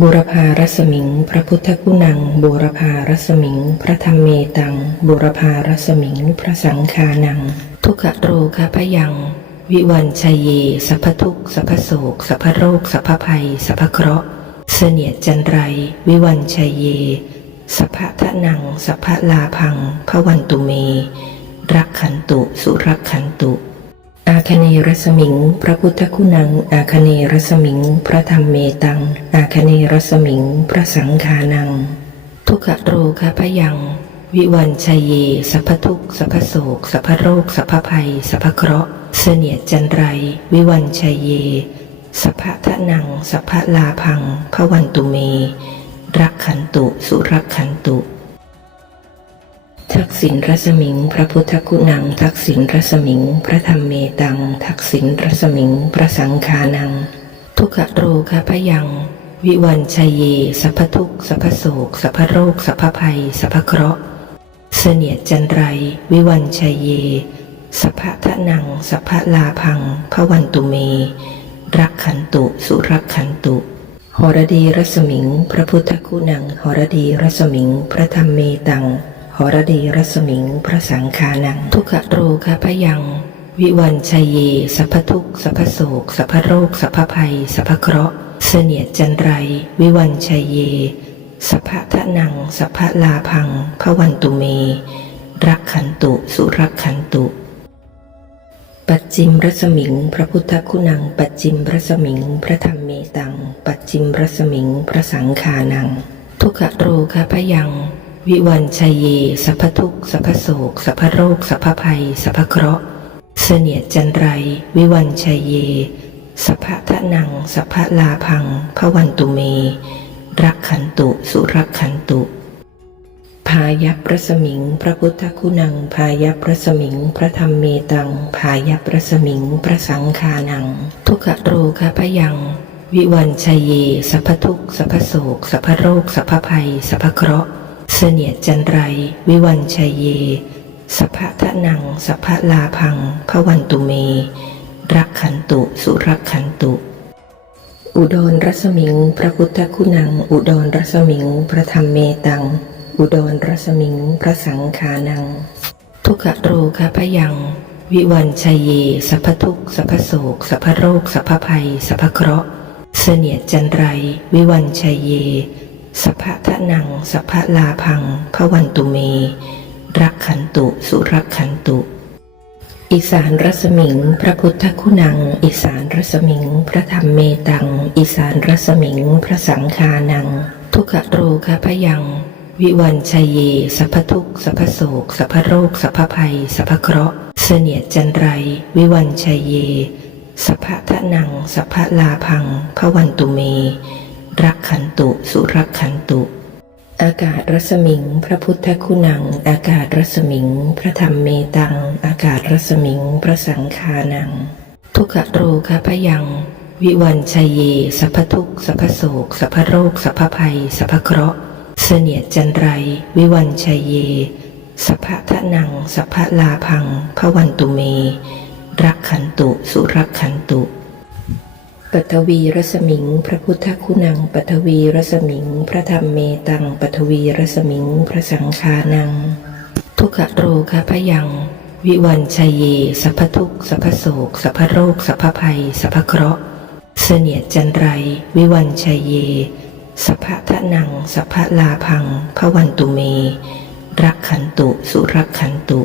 บูรพารสมิง พระพุทธกุณัง บูรพารสมิง พระธรรมเมตัง บูรพารสมิง พระสังฆานัง ทุกขโรคพยัง วิวันชัยเย สัพพทุกสัพพโศกสัพพโรค สัพพภัย สัพพเคราะห์ เสนียดจันไร วิวันชัยเย สัพพทะนัง สัพพลาพังพระวันตุเม รักขันตุ สุรักขันตุ อาคเนรสมิง พระพุทธคุณัง อาคเนรสมิง พระธรรมเมตัง อาคเนรสมิง พระสังฆานัง ทุกขโรคพยัง วิวันชัยเยสัพพทุกสัพพโศกสัพพโรคสัพพภัยสัพพเคราะห์ เสนียดจันไร วิวันชัยเยสัพพทะนังสัพพลาพังพระวันตุเม รักขันตุ สุรักขันตุ ทักษิณรสมิง พระพุทธคุณัง ทักษิณรสมิง พระธรรมเมตัง ทักษิณรสมิง พระสังฆานัง ทุกขโรคพยัง วิวันชัยเยสัพพทุกสัพพโศกสัพพโรคสัพพภัยสัพพเคราะห์ เสนียดจันไร วิวันชัยเยสัพพทะนังสัพพลาพังพระวันตุเม รักขันตุ สุรักขันตุหรดีรสมิง พระพุทธคุณังหรดีรสมิง พระธรรมเมตัง หรดีรสมิงพระสังฆานัง ทุกขโรคพยัง วิวันชัยเยสัพพทุกสัพพโศกสัพพโรคสัพพภัยสัพพเคราะห์เสนียดจันไร วิวันชัยเยสัพพทะนังสัพพลาพังพระวันตุเม รักขันตุสุรักขันตุ ปัจจิมรสมิง พระพุทธคุณัง ปัจจิมรสมิง พระธรรมเมตัง ปัจจิมรสมิง พระสังฆานัง ทุกขโรคพยัง วิวันชัยเย สัพพทุกสัพพโศก สัพพโรค สัพพภัย สัพพเคราะห์ เสนียดจันไร วิวันชัยเย สัพพทะนัง สัพพลาพังพระวันตุเม รักขันตุ สุรักขันตุ พายัพระสมิง พระพุทธคุณัง พายัพระสมิง พระธรรมเมตัง พายัพระสมิง พระสังฆานัง ทุกขโรคพยังวิวันชัยเย สัพพทุกสัพพโศก สัพพโรค สัพพภัย สัพพเคราะห์ เสนียดจันไร วิวันชัยเยสัพพะทะนังสัพพะลาพังพระวันตุเม รักขันตุ สุรักขันตุ อุดรรสมิง พระพุทธคุณัง อุดรรสมิง พระธรรมเมตัง อุดรรสมิง พระสังฆานัง ทุกขโรคพยัง วิวันชัยเย สัพพทุกสัพพโศก สัพพโรค สัพพภัย สัพพเคราะห์ เสนียดจันไร วิวันชัยเย สัพพะทะนัง สัพพะลาพังพระวันตุเม รักขันตุ สุรักขันตุอีสานรสมิง พระพุทธคุณังอีสานรสมิง พระธรรมเมตังอีสานรสมิง พระสังฆานัง ทุกขโรคพยัง วิวันชัยเย สัพพทุกสัพพโศก สัพพโรค สัพพภัย สัพพเคราะห์ เสนียดจันไร วิวันชัยเย สัพพะทะนัง สัพพะลาพังพระวันตุเม รักขันตุ สุรักขันตุ อากาศรสมิง พระพุทธคุณัง อากาศรสมิง พระธรรมเมตัง อากาศรสมิง พระสังฆานัง ทุกขโรคพยัง วิวันชัยเยสัพพทุกสัพโศกสัพพโรคสัพพภัยสัพพเคราะห์เสนียดจันไร วิวันชัยเยสัพพะทะนังสัพพะลาพังพระวันตุเม รักขันตุ สุรักขันตุ ปัทวีรสมิง พระพุทธคุณังปัทวีรสมิง พระธรรมเมตังปัทวีรสมิง พระสังฆานัง ทุกขโรคพยัง วิวันชัยเย สัพพทุกสัพพโศก สัพพโรค สัพพภัย สัพพเคราะห์ เสนียดจันไร วิวันชัยเย สัพพทะนัง สัพพลาพังพระวันตุเม รักขันตุ สุรักขันตุ